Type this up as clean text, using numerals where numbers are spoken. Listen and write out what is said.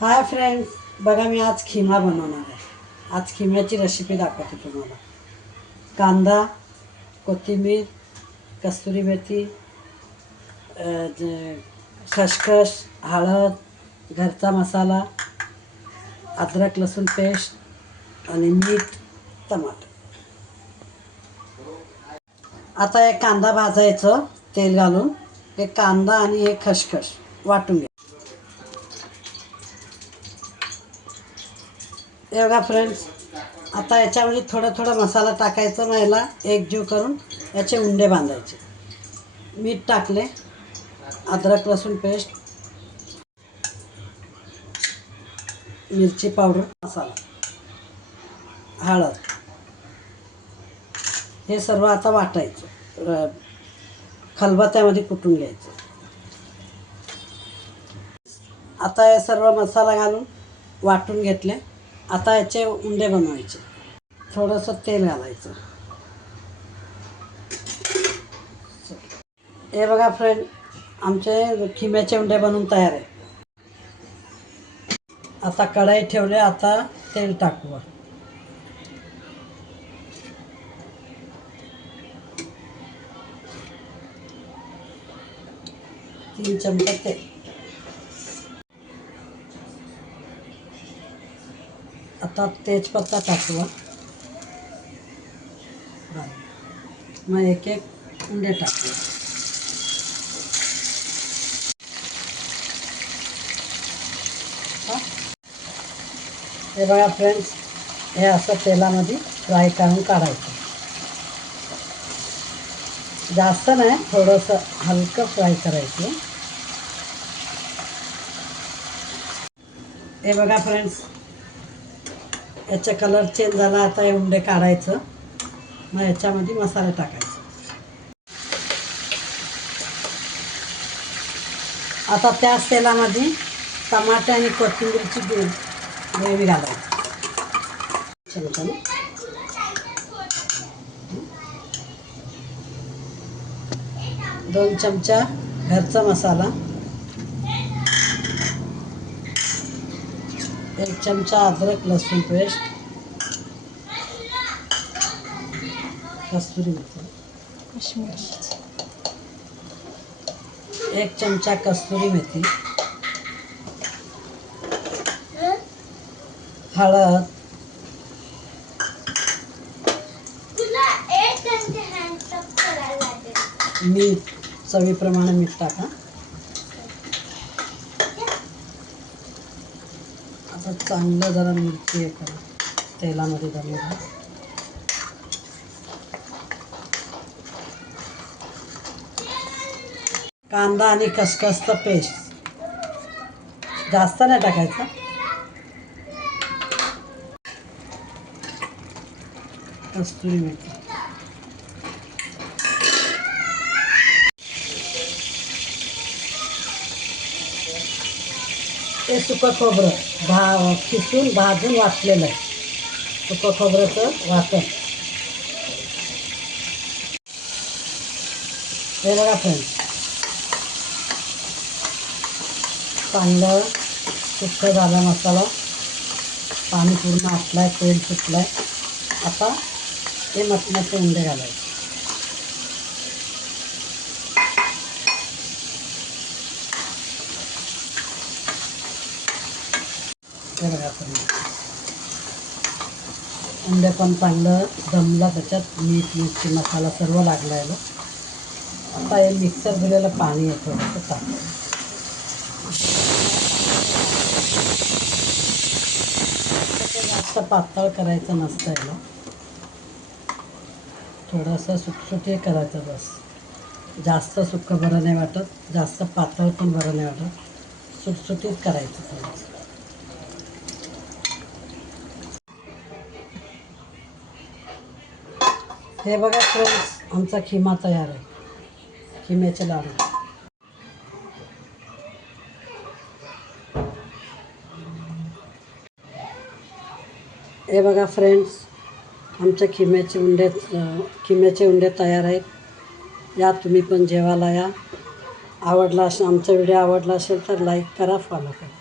Hi friends, बघा मी आज खिमा बनवणार आहे. आज खिम्याची रेसिपी दाखवते तुम्हाला. कांदा, कोथिंबीर, कस्तुरी मेथी, खसखस, हळद, घरचा मसाला, अद्रक लसूण पेस्ट आणि मीठ, टमाटर. आता एक कांदा भाजायचं तेल घालून. हे कांदा आणि हे खसखस वाटून घ्या. हे बघा फ्रेंड्स, आता याच्यामध्ये थोडं थोडं मसाला टाकायचं. मग याला एकजीव करून याचे उंडे बांधायचे. मीठ टाकले, अद्रक लसूण पेस्ट, मिरची पावडर, मसाला, हळद, हे सर्व आता वाटायचं. खलबत्त्यामध्ये कुटून घ्यायचं. आता हे सर्व मसाला घालून वाटून घेतले. आता याचे उंडे बनवायचे. थोडंसं तेल घालायचं. हे बघा फ्रेंड, आमचे खिम्याचे उंडे बनवून तयार आहे. आता कढई ठेवले. आता तेल टाकू. 3 चमचे तेल. आता तेजपत्ता टाकू. मग एक एक उंडे टाकू. हे बघा फ्रेंड्स, हे असं तेलामध्ये फ्राय करून काढायचं. जास्त नाही, थोडंसं हलकं फ्राय करायचं. हे बघा फ्रेंड्स, याचा कलर चेंज झाला. आता हे उंडे काढायचं. मग याच्यामध्ये मसाला टाकायचा. आता त्याच तेलामध्ये टमाटे आणि कोथिंबीरची ग्रेव्ही घालायची. चमच्याने 2 चमचा घरचा मसाला, 1 चमचा अद्रक लसूण पेस्ट, कस्तुरी मेथी, 1 चमचा कस्तुरी मेथी, हळद, मीठ, चवीप्रमाणे मीठ टाका. आता चांगलं जरा मिरची हे करा, तेलामध्ये घालून. कांदा आणि खसखसचं पेस्ट जास्त नाही टाकायचं. कस्तुरी मेथी, हे सुकं खोबरं खिसून भाजून वाटलेलं आहे. सुकं खोबऱ्याचं वाटण. हे बघा फ्रेंड्स, चांगलं सुक्कं झाला मसाला. पाणी पूर्ण आटलं आहे, तेल सुटलं आहे. आता हे मटणाचे उंडे घालायचे. हे बघा फ्रेंड्स, उंडे पण चांगलं जमलं. त्याच्यात मीठ, मिरची, मसाला सर्व लागला आहे. आता हे मिक्सर दिलेलं पाणी आहे थोडंसं टाकायचं. जास्त पातळ करायचं नसतं याला, थोडंसं सुटसुटीत करायचं बस. जास्त सुक्कं बरं नाही वाटत, जास्त पातळ पण बरं नाही वाटत. सुटसुटीत करायचं थोडंसं. हे बघा फ्रेंड्स, आमचा खिमा तयार आहे. खिम्याचे लाडू. हे बघा फ्रेंड्स, आमच्या खिम्याचे उंडे तयार आहेत. या तुम्ही पण जेवायला या. आमचा व्हिडिओ आवडला असेल तर लाईक करा, फॉलो करा.